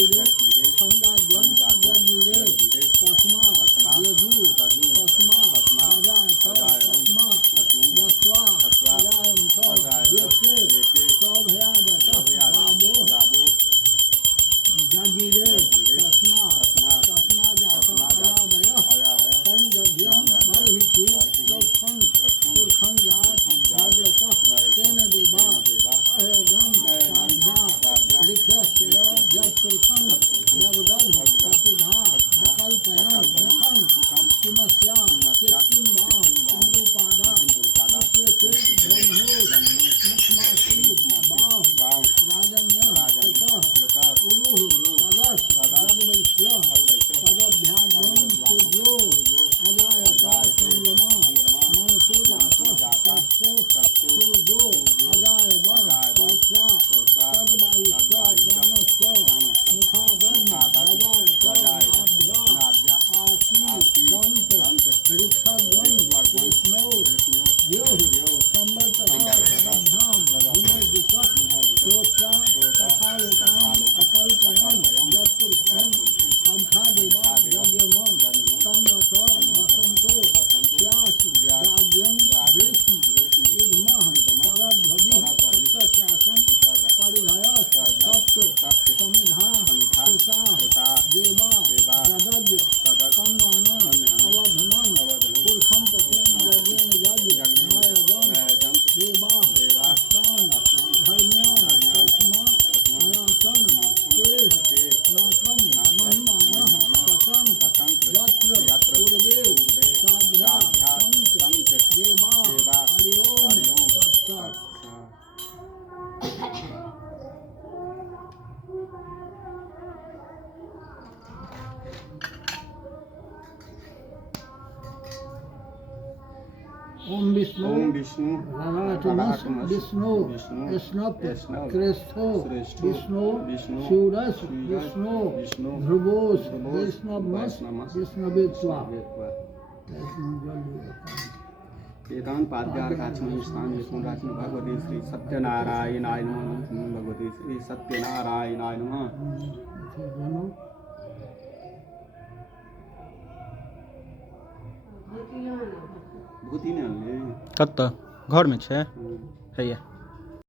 जगीरे खंडाद्यं जगीरे तस्मा यजु तस्मा अजाय तस्मा दस्वा अजायं देखे सभयादो जगीरे तस्मा जाता अयावय संजभ्यं बर्हिषि लोक्षं पुरखं जात जाग्रतः तेन देवा अयजं साध्या ऋक्षस्य यत्पुरखं यवदद् प्रतिधा कल्पयन् मुखं किमस्यां किं वा किमरूपादा मुख्यते ब्रह्मो मुखमासी बाह राजन्य ततः पुरुः पदस् जगवैश्य पदभ्यागं शूद्रो अजायता संगमा मनसो जातः सूर्यो अजायव प्रोक्षा तद्वायुश्च प्राणश्च मुखादम् अजायत आसीदन्त ऋक्षद्वं कृष्णो यो संवर्तभ्यां विमर्जितः प्रोक्षा तथा लोकान् अकल्पयन् यत्पुरुषं पंखादेवा यज्ञमं तन्वतो वसन्तो स्यासि राज्यं वेशि इदमः शरद्भवि तस्यासं परिधयः सप्त समिधा कृता देवा जदज्ञ तन्वान अवधनन् पुरुषं पतिं यज्ञेन यज्ञ देवा अस्तान् धर्म्यान् तस्मा न्यासन् ते नाकं महिमानः पतन् यत्र पूर्वे साध्या सन्ति देवा हरि ओम् तत्सत्। ओम विष्णु रणाटमस विष्णु स्नप क्रेस्थो विष्णु शिवरस विष्णु ध्रुवोस वैष्णवमस विष्णुवेत्वा। वेदांत पाद्यार काचन स्थान विष्णु राचन भगवती श्री सत्यनारायणाय नमः। भगवती श्री सत्यनारायणाय नमः। भूति ने कत घर में छे है।